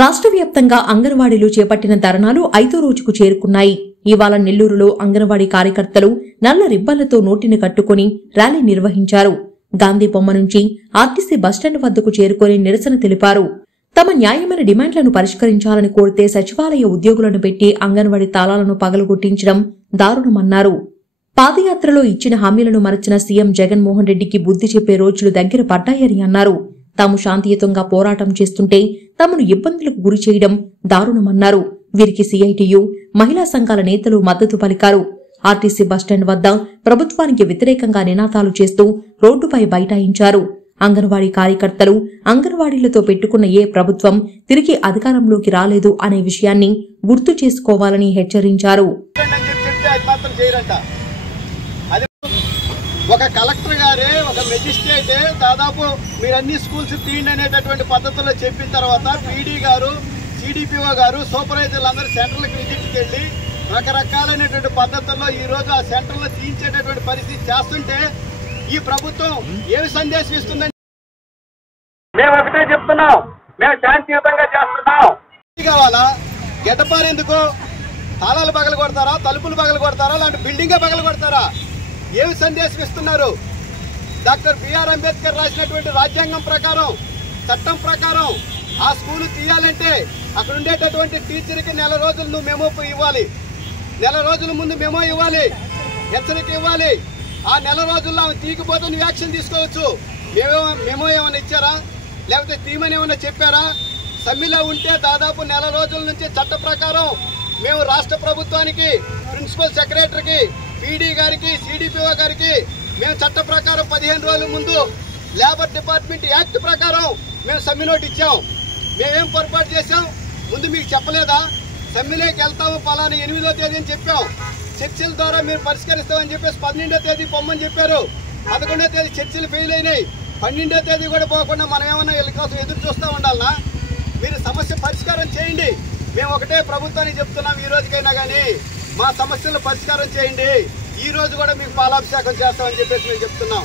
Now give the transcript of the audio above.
రాష్ట్ర వ్యాప్తంగా అంగన్వాడీలు చేపట్టిన ధర్నాలు 5వ రోజుకు చేరుకున్నాయి. ఇవాళ నెల్లూరులో అంగన్వాడీ కార్యకర్తలు నల్ల రిబ్బన్లతో నోటిని కట్టుకుని ర్యాలీ నిర్వహించారు. గాంధీ బొమ్మ నుంచి ఆర్టీసీ బస్టాండ్ వద్దకు చేరుకుని నిరసన తెలిపారు. తమ న్యాయమైన డిమాండ్లను పరిష్కరించాలని కోరితే సచివాలయ ఉద్యోగులను పెట్టి అంగన్వాడీ తాళాలను పగలగొట్టించడం దారుణమన్నారు. పాదయాత్రలో ఇచ్చిన హామీలను మరచిన సీఎం జగన్మోహన్ రెడ్డికి బుద్ధి చెప్పే రోజులు దగ్గర పడ్డాయని అన్నారు. తాము శాంతియుతంగా పోరాటం చేస్తుంటే తమను ఇబ్బందులకు గురి చేయడం దారుణమన్నారు. వీరికి సిఐటియు, మహిళా సంఘాల నేతలు మద్దతు పలికారు. ఆర్టీసీ బస్టాండ్ వద్ద ప్రభుత్వానికి వ్యతిరేకంగా నినాదాలు చేస్తూ రోడ్డుపై బైఠాయించారు. అంగన్వాడీ కార్యకర్తలు అంగన్వాడీలతో పెట్టుకున్న ఏ ప్రభుత్వం తిరిగి అధికారంలోకి రాలేదు అనే విషయాన్ని గుర్తు చేసుకోవాలని హెచ్చరించారు. ఒక కలెక్టర్ గారే, ఒక మెజిస్ట్రేటే దాదాపు మీరన్ని స్కూల్స్ తీయండి అనేటటువంటి పద్ధతుల్లో చెప్పిన తర్వాత పీడీ గారు, సిడిపిఓ గారు, సూపర్వైజర్లు అందరూ సెంటర్లకు విజిట్కి వెళ్ళి రకరకాలైనటువంటి పద్ధతుల్లో ఈ రోజు ఆ సెంటర్లో తీయించేటటువంటి పరిస్థితి చేస్తుంటే ఈ ప్రభుత్వం ఏమి సందేశం ఇస్తుందని మేము ఒకటే చెప్తున్నాం. మేము శాంతియుతంగా చేస్తున్నాం. కావాలా గెడ్డపారు ఎందుకు? తాళాలు పగలు కొడతారా, తలుపులు పగలు కొడతారా, లాంటి బిల్డింగే పగలు కొడతారా? ఏమి సందేశం ఇస్తున్నారు? డాక్టర్ బిఆర్ అంబేద్కర్ రాసినటువంటి రాజ్యాంగం ప్రకారం, చట్టం ప్రకారం ఆ స్కూలు తీయాలంటే అక్కడ ఉండేటటువంటి టీచర్కి నెల రోజులు నువ్వు మెమో ఇవ్వాలి, నెల రోజుల ముందు మెమో ఇవ్వాలి, హెచ్చరిక ఇవ్వాలి. ఆ నెల రోజుల్లో ఆమె తీయకపోతే నువ్వు యాక్షన్ తీసుకోవచ్చు. మెమో ఏమైనా ఇచ్చారా? లేకపోతే తీయమని ఏమైనా చెప్పారా? సమ్మెలో ఉంటే దాదాపు నెల రోజుల నుంచి చట్ట ప్రకారం మేము రాష్ట్ర ప్రభుత్వానికి, ప్రిన్సిపల్ సెక్రటరీకి, పీడీ గారికి, సిడిపిఓ గారికి మేము చట్ట ప్రకారం 15 రోజుల ముందు లేబర్ డిపార్ట్మెంట్ యాక్ట్ ప్రకారం మేము సమ్మె నోట్ ఇచ్చాం. మేమేం పొరపాటు చేశాం? ముందు మీకు చెప్పలేదా? సమ్మెలోకి వెళ్తాము పలానా 8వ తేదీ అని చెప్పాం. చర్చల ద్వారా మీరు పరిష్కరిస్తామని చెప్పేసి 12వ తేదీ పొమ్మని చెప్పారు. 11వ తేదీ చర్చలు ఫెయిల్ అయినాయి. 12వ తేదీ కూడా పోకుండా మనం ఏమన్నా వీళ్ళ కోసం ఎదురు చూస్తూ ఉండాలనా? మీరు సమస్య పరిష్కారం చేయండి. మేము ఒకటే ప్రభుత్వానికి చెప్తున్నాం, ఈ రోజుకైనా కానీ మా సమస్యలు పరిష్కారం చేయండి. ఈ రోజు కూడా మీకు పాలాభిషేకం చేస్తామని చెప్పేసి మేము చెప్తున్నాం.